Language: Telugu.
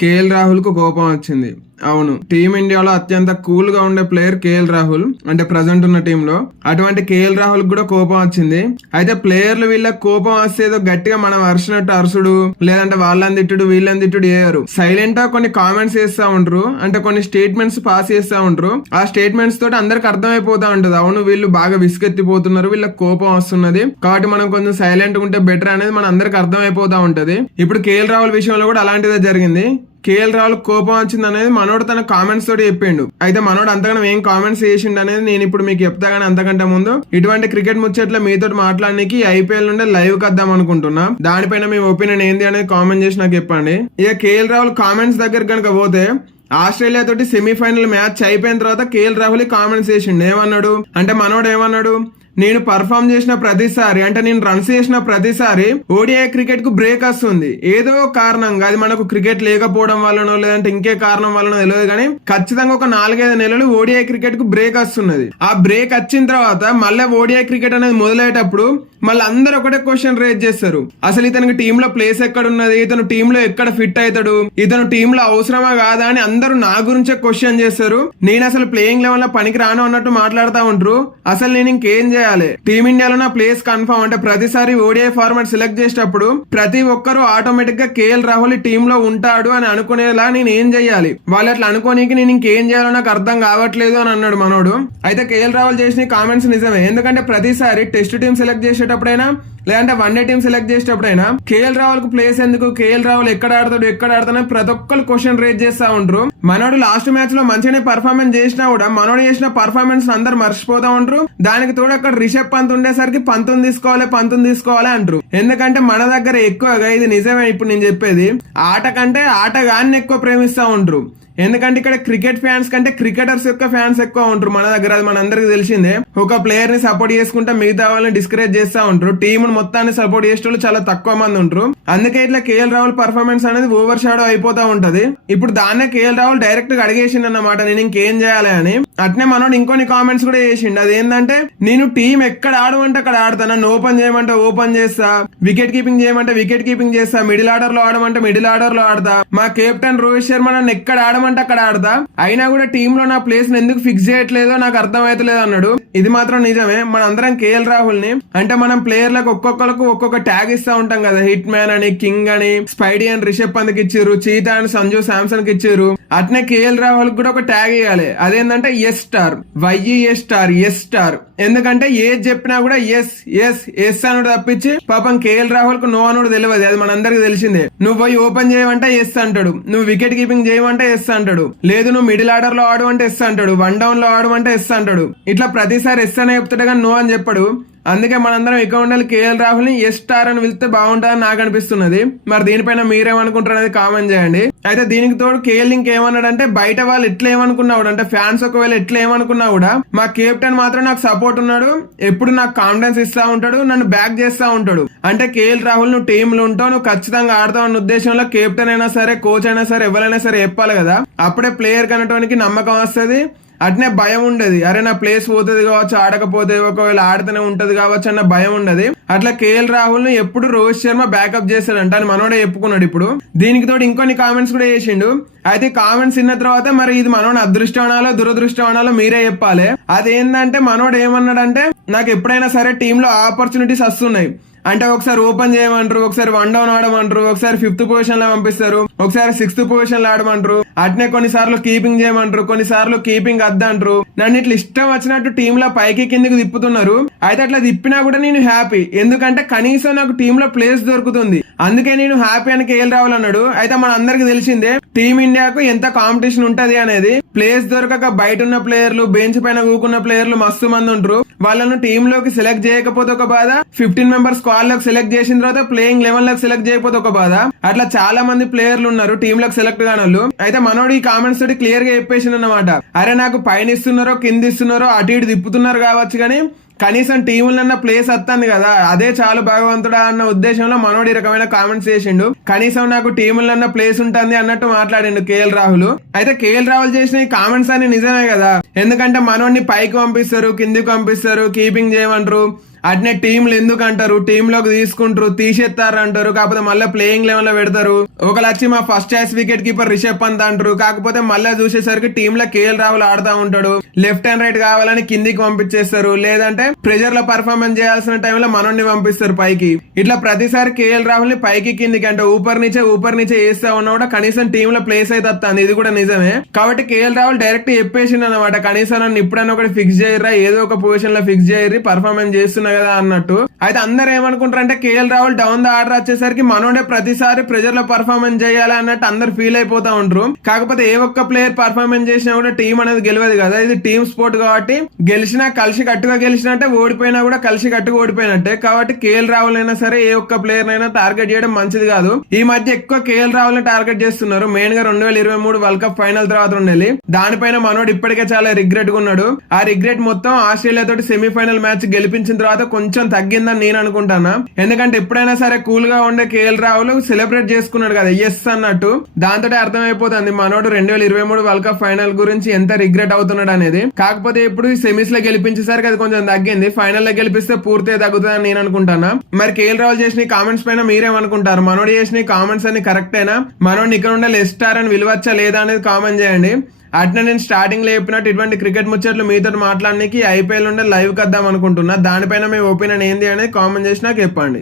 కేఎల్ రాహుల్కు కోపం వచ్చింది. అవును. టీమిండియాలో అత్యంత కూల్గా ఉండే ప్లేయర్ కేఎల్ రాహుల్ అంటే ప్రజెంట్ ఉన్న టీంలో. అటువంటి కేఎల్ రాహుల్ కూడా కోపం వచ్చింది. అయితే ప్లేయర్లు వీళ్ళకి కోపం వస్తే ఏదో గట్టిగా మనం అరిచినట్టు అరుసుడు లేదంటే వాళ్ళని తిట్టుడు వీళ్ళని తిట్టుడు చేయరు సైలెంట్గా కొన్ని కామెంట్స్ చేస్తూ ఉంటారు అంటే కొన్ని స్టేట్మెంట్స్ పాస్ చేస్తా ఉంటారు ఆ స్టేట్మెంట్స్ తోటి అందరికి అర్థమైపోతా ఉంటది. అవును వీళ్ళు బాగా విసుగెత్తిపోతున్నారు వీళ్ళకి కోపం వస్తున్నది. కాబట్టి మనం కొంచెం సైలెంట్ ఉంటే బెటర్ అనేది మన అందరికి అర్థమైపోతా ఉంటది. ఇప్పుడు కేఎల్ రాహుల్ విషయంలో కూడా అలాంటిదే జరిగింది. కేఎల్ రాహుల్ కోపం వచ్చింది అనేది మనోడు తన కామెంట్స్ తోటి చెప్పిండు. అయితే మనోడు అంతగానో ఏం కామెంట్స్ చేసిండు అనేది నేను ఇప్పుడు మీకు చెప్తా గానీ అంతకంటే ముందు ఇటువంటి క్రికెట్ ముచ్చట్ల మీతో మాట్లాడడానికి ఐపీఎల్ నుండి లైవ్ కద్దాం అనుకుంటున్నా. దానిపైన మీ ఒపీనియన్ ఏంది అనేది కామెంట్ చేసి నాకు చెప్పండి. ఇక కేఎల్ రాహుల్ కామెంట్స్ దగ్గర కనుక పోతే ఆస్ట్రేలియా తోటి సెమీఫైనల్ మ్యాచ్ అయిపోయిన తర్వాత కేఎల్ రాహుల్ కామెంట్స్ చేసిండు. ఏమన్నాడు? అంటే మనోడు ఏమన్నాడు? నేను పర్ఫామ్ చేసిన ప్రతిసారి అంటే నేను రన్స్ చేసిన ప్రతిసారి ఓడిఐ క్రికెట్కు బ్రేక్ వస్తుంది. ఏదో కారణంగా అది మనకు క్రికెట్ లేకపోవడం వల్లనో లేదంటే ఇంకే కారణం వల్లనో తెలియదు కానీ ఖచ్చితంగా ఒక నాలుగైదు నెలలు ఓడిఐ క్రికెట్కు బ్రేక్ వస్తున్నది. ఆ బ్రేక్ వచ్చిన తర్వాత మళ్ళీ ఓడిఐ క్రికెట్ అనేది మొదలయ్యేటప్పుడు మళ్ళీ అందరు ఒకటే క్వశ్చన్ రేజ్ చేస్తారు. అసలు ఇతనికి టీమ్లో ప్లేస్ ఎక్కడ ఉన్నది ఇతను టీమ్లో ఎక్కడ ఫిట్ అవుతాడు? ఇతను టీమ్లో అవసరమా కాదా అని అందరూ నా గురించే క్వశ్చన్ చేస్తారు. నేను అసలు ప్లేయింగ్ లెవెల్లో పనికి రాను అన్నట్టు మాట్లాడుతూ ఉంటారు అసలు నేను ఇంకేం చేయాలి? టీమిండియాలో నా ప్లేస్ కన్ఫర్మ్ అంటే ప్రతిసారి ఓడిఐ ఫార్మాట్ సెలెక్ట్ చేసేటప్పుడు ప్రతి ఒక్కరు ఆటోమేటిక్గా కేఎల్ రాహుల్ టీమ్లో ఉంటాడు అని అనుకునేలా నేను ఏం చేయాలి? వాళ్ళు అట్లా అనుకోనికి నేను ఇంకేం చేయాలో నాకు అర్థం కావట్లేదు అని అన్నాడు మనోడు. అయితే కేఎల్ రాహుల్ చేసిన కామెంట్స్ నిజమే. ఎందుకంటే ప్రతిసారి టెస్ట్ టీం సెలెక్ట్ చేసేటప్పుడు చేసేటప్పుడైనా లేదంటే వన్ డే టీం సెలెక్ట్ చేసేటప్పుడైనా కేఎల్ రాహుల్కు ప్లేస్ ఎందుకు కేఎల్ రావులు ఎక్కడ ఆడతాడు ఎక్కడ ఆడతాడు ప్రతి ఒక్కరు క్వశ్చన్ రేజ్ చేస్తా ఉంటారు మనోడు లాస్ట్ మ్యాచ్లో మంచిగానే పర్ఫార్మెన్స్ చేసినా కూడా మనోడు చేసిన పర్ఫార్మెన్స్ అందరు మర్చిపోతా ఉంటారు దానికి తోడు అక్కడ రిషబ్ పంత్ ఉండేసరికి పంతుని తీసుకోవాలి పంతుని తీసుకోవాలి అంటారు ఎందుకంటే మన దగ్గర ఎక్కువగా ఇది నిజమే ఇప్పుడు నేను చెప్పేది ఆట కంటే ఆటగాన్ని ఎక్కువ ప్రేమిస్తా ఉంటారు ఎందుకంటే ఇక్కడ క్రికెట్ ఫ్యాన్స్ కంటే క్రికెటర్స్ యొక్క ఫ్యాన్స్ ఎక్కువ ఉంటారు. మన దగ్గర అది మన అందరికి తెలిసిందే. ఒక ప్లేయర్ని సపోర్ట్ చేసుకుంటే మిగతా వాళ్ళని డిస్కరేజ్ చేస్తా ఉంటారు. టీమ్ మొత్తాన్ని సపోర్ట్ చేసే వాళ్ళు చాలా తక్కువ మంది ఉంటారు. అందుకే ఇట్లా కేఎల్ రాహుల్ పర్ఫార్మెన్స్ అనేది ఓవర్ షాడో అయిపోతా ఉంటది. ఇప్పుడు దాన్నే కేఎల్ రాహుల్ డైరెక్ట్గా అడిగేసిండు అన్నమాట. నేను ఇంకేం చేయాలి అని. అట్నే మనోడు ఇంకొన్ని కామెంట్స్ కూడా చేసిండు. అదేంటంటే నేను టీం ఎక్కడ ఆడమంటే అక్కడ ఆడతా నన్ను ఓపెన్ చేయమంటే ఓపెన్ చేస్తా. వికెట్ కీపింగ్ చేయమంటే వికెట్ కీపింగ్ చేస్తా. మిడిల్ ఆర్డర్లో ఆడమంటే మిడిల్ ఆర్డర్లో ఆడతా. మా కెప్టెన్ రోహిత్ శర్మ నన్ను ఎక్కడ ఆడమంటే అక్కడ ఆడతా. అయినా కూడా టీమ్లో నా ప్లేస్ ఎందుకు ఫిక్స్ చేయట్లేదో నాకు అర్థమైతలేదు అన్నాడు. ఇది మాత్రం నిజమే. మన అందరం కేఎల్ రాహుల్ని అంటే మనం ప్లేయర్లకు ఒక్కొక్కరికి ఒక్కొక్క ట్యాగ్ ఇస్తా ఉంటాం కదా. హిట్ మ్యాన్ అని కింగ్ అని స్పైడీ అని రిషబ్ పంత్కి ఇచ్చారు చీతా అని సంజు శాంసన్కి ఇచ్చారు. అట్నే కేఎల్ రాహుల్ కూడా ఒక ట్యాగ్ ఇవ్వాలి అదేంటంటే yes star Y E S star yes star ఎందుకంటే ఏది చెప్పినా కూడా ఎస్ ఎస్ ఎస్ అనుడు తప్పించి పాపం కేఎల్ రాహుల్కు నో అనుడు తెలియదు అది మనందరికి తెలిసిందే. నువ్వు పోయి ఓపెన్ చేయమంటే ఎస్ అంటాడు. నువ్వు వికెట్ కీపింగ్ చేయమంటే ఎస్ అంటాడు. లేదు నువ్వు మిడిల్ ఆర్డర్లో ఆడు అంటే ఎస్ అంటాడు. వన్ డౌన్లో ఆడు అంటే ఎస్ అంటాడు. ఇట్లా ప్రతిసారి ఎస్ అనే చెప్తాడు కానీ నో అని చెప్పడు. అందుకే మనందరం ఇక ఉండాలి కేఎల్ రాహుల్ని ఎస్ స్టార్ అని పిలిస్తే బాగుంటుందని నాకు అనిపిస్తున్నది. మరి దీనిపైన మీరేమనుకుంటారు అనేది కామెంట్ చేయండి. అయితే దీనికి తోడు కేఎల్ లింక్ బయట వాళ్ళు ఎట్లా ఏమనుకున్నా కూడా అంటే ఫ్యాన్స్ ఒకవేళ ఎట్లా ఏమనుకున్నా కూడా మా కెప్టెన్ మాత్రం నాకు సపోర్ట్ ఉన్నాడు. ఎప్పుడు నాకు కాన్ఫిడెన్స్ ఇస్తా ఉంటాడు నన్ను బ్యాక్ చేస్తా ఉంటాడు. అంటే కేఎల్ రాహుల్ నువ్వు టీంలో ఉంటావు నువ్వు ఖచ్చితంగా ఆడతావు అన్న ఉద్దేశంలో కెప్టెన్ అయినా సరే కోచ్ అయినా సరే ఎవరైనా సరే చెప్పాలి కదా. అప్పుడే ప్లేయర్ కనటానికి నమ్మకం వస్తుంది. అట్నే భయం ఉండదు. అరే నా ప్లేస్ పోతుంది కావచ్చు ఆడకపోతే ఒకవేళ ఆడితేనే ఉంటది కావచ్చు అన్న భయం ఉండదు. అట్లా కేఎల్ రాహుల్ను ఎప్పుడు రోహిత్ శర్మ బ్యాకప్ చేస్తాడంట అని మనోడే చెప్పుకున్నాడు ఇప్పుడు. దీనికి తోడు ఇంకొన్ని కామెంట్స్ కూడా చేసిండు. అయితే కామెంట్స్ విన్న తర్వాత మరి ఇది మనోడు అదృష్టం అనాలో దురదృష్టం అనాలో మీరే చెప్పాలి. అదేంటంటే మనోడు ఏమన్నాడంటే నాకు ఎప్పుడైనా సరే టీంలో ఆపర్చునిటీస్ వస్తున్నాయి. అంటే ఒకసారి ఓపెన్ చేయమంటారు ఒకసారి వన్ డౌన్ ఆడమంటారు ఒకసారి ఫిఫ్త్ పొజిషన్లో పంపిస్తారు ఒకసారి సిక్స్త్ పొజిషన్లో ఆడమంటారు అట్నే కొన్నిసార్లు కీపింగ్ చేయమంటారు కొన్నిసార్లు కీపింగ్ అద్దంటారు నన్ను ఇట్లా ఇష్టం వచ్చినట్టు టీమ్లో పైకి కిందకి తిప్పుతున్నారు. అయితే అట్లా తిప్పినా కూడా నేను హ్యాపీ. ఎందుకంటే కనీసం నాకు టీమ్లో ప్లేస్ దొరుకుతుంది. అందుకే నేను హ్యాపీ అని కేఎల్ రావాలన్నాడు అన్నాడు. అయితే మన అందరికి తెలిసిందే టీమిండియాకు ఎంత కాంపిటీషన్ ఉంటది అనేది ప్లేస్ దొరకక బయట ఉన్న ప్లేయర్లు బెంచ్ పైన ఊకున్న ప్లేయర్లు మస్తు మంది ఉంటారు వాళ్ళను టీమ్లోకి సెలెక్ట్ చేయకపోతే ఒక బాధ. ఫిఫ్టీన్ మెంబర్స్ స్క్వాడ్లోకి సెలెక్ట్ చేసిన తర్వాత ప్లేయింగ్ లెవెన్లోకి సెలెక్ట్ చేయకపోతే ఒక బాధ. అట్లా చాలా మంది ప్లేయర్లు ఉన్నారు టీమ్లోకి సెలెక్ట్ కాని అయితే మనోడు ఈ కామెంట్స్ తోటి క్లియర్గా చెప్పేసిండు అనమాట అరే నాకు పైన ఇస్తున్నారో కింద ఇస్తున్నారో అటు ఇటు తిప్పుతున్నారు కావచ్చు కానీ కనీసం టీములన్న ప్లేస్ వస్తుంది కదా. అదే చాలు భగవంతుడా అన్న ఉద్దేశంలో మనోడి రకమైన కామెంట్స్ చేసిండు. కనీసం నాకు టీములన్న ప్లేస్ ఉంటుంది అన్నట్టు మాట్లాడిండు కేఎల్ రాహుల్. అయితే కేఎల్ రాహుల్ చేసిన ఈ కామెంట్స్ అన్ని నిజమే కదా. ఎందుకంటే మనోడిని పైకి పంపిస్తారు కిందికి పంపిస్తారు కీపింగ్ చేయమంటారు. అట్నే టీంలు ఎందుకు అంటారు? టీంలోకి లోకి తీసుకుంటారు తీసేస్తారు అంటారు కాకపోతే మళ్ళీ ప్లేయింగ్ లెవెన్లో పెడతారు. ఒకళ్ళు వచ్చి మా first choice wicket keeper Rishabh Pant అంటారు కాకపోతే మళ్ళీ చూసేసరికి టీమ్లో కేఎల్ రాహుల్ ఆడుతా ఉంటాడు. లెఫ్ట్ అండ్ రైట్ కావాలని కిందికి పంపించేస్తారు. లేదంటే ప్రెజర్లో పర్ఫార్మెన్స్ చేయాల్సిన టైంలో మనోడిని పంపిస్తారు పైకి. ఇట్లా ప్రతిసారి కేఎల్ రాహుల్ని పైకి కిందికి అంటే ఊపర్ నుంచే ఊపర్ నుంచే వేస్తా ఉన్నా కూడా కనీసం టీమ్లో ప్లేస్ అయితే వస్తుంది. ఇది కూడా నిజమే. కాబట్టి కేఎల్ రాహుల్ డైరెక్ట్ చెప్పేసిండు అనమాట కనీసం నన్ను ఇప్పుడైనా ఒకటి ఫిక్స్ చేయరా ఏదో ఒక పొజిషన్లో ఫిక్స్ చేయరు పర్ఫార్మెన్స్ చేస్తున్నా కదా అన్నట్టు. అయితే అందరు ఏమనుకుంటారు అంటే KL Rahul down the order వచ్చేసరికి మనోడే ప్రతిసారి ప్రెజర్లో పర్ఫార్మెన్స్ చేయాలి అన్నట్టు అందరు ఫీల్ అయిపోతా ఉంటారు కాకపోతే ఏ ఒక్క ప్లేయర్ పర్ఫార్మెన్స్ చేసినా కూడా టీం అనేది గెలవదు కదా. ఇది టీం స్పోర్ట్ కాబట్టి గెలిచినా కలిసి కట్టుగా గెలిచినట్టే ఓడిపోయినా కూడా కలిసి కట్టుగా ఓడిపోయినట్టే. కాబట్టి కేఎల్ రాహుల్ అయినా సరే ఏ ఒక్క ప్లేయర్ అయినా టార్గెట్ చేయడం మంచిది కాదు. ఈ మధ్య ఎక్కువ కేఎల్ రాహుల్ని టార్గెట్ చేస్తున్నారు. మెయిన్గా రెండు వేల ఇరవై మూడు వరల్డ్ కప్ ఫైనల్ తర్వాత ఉండాలి. దానిపైన మనోడు ఇప్పటికే చాలా రిగ్రెట్గా ఉన్నాడు. ఆ రిగ్రెట్ మొత్తం ఆస్ట్రేలియా తోటి సెమీఫైనల్ మ్యాచ్ గెలిపించిన తర్వాత కొంచెం తగ్గిందని నేను అనుకుంటానా? ఎందుకంటే ఎప్పుడైనా సరే కూల్గా ఉండే కేఎల్ రాహుల్ సెలబ్రేట్ చేసుకున్నాడు కదా ఎస్ అన్నట్టు. దాంతో అర్థమైపోతుంది మనోడు రెండు వేల ఇరవై మూడు వరల్డ్ కప్ ఫైనల్ గురించి ఎంత రిగ్రెట్ అవుతున్నాడు అనేది. కాకపోతే ఇప్పుడు సెమీస్లో గెలిపించేసరికి అది కొంచెం తగ్గింది. ఫైనల్లో గెలిపిస్తే పూర్తిగా తగ్గుతుందని నేను అనుకుంటానా? మరి కేఎల్ రాహుల్ చేసిన కామెంట్స్ పైన మీరేమనుకుంటారు? మనోడు చేసిన కామెంట్స్ అన్ని కరెక్టేనా మనోడిని ఇక్కడ ఉండే లెస్టార్ అని విలువచ్చా లేదా అనేది కామెంట్ చేయండి. అట్లా నేను స్టార్టింగ్లో చెప్పినట్టు ఇటువంటి క్రికెట్ ముచ్చట్లు మీతో మాట్లాడడానికి ఐపీఎల్ ఉండే లైవ్ కద్దాం అనుకుంటున్నా. దానిపైన మీ ఒపీనియన్ ఏంది అనేది కామెంట్ చేసి నాకు చెప్పండి.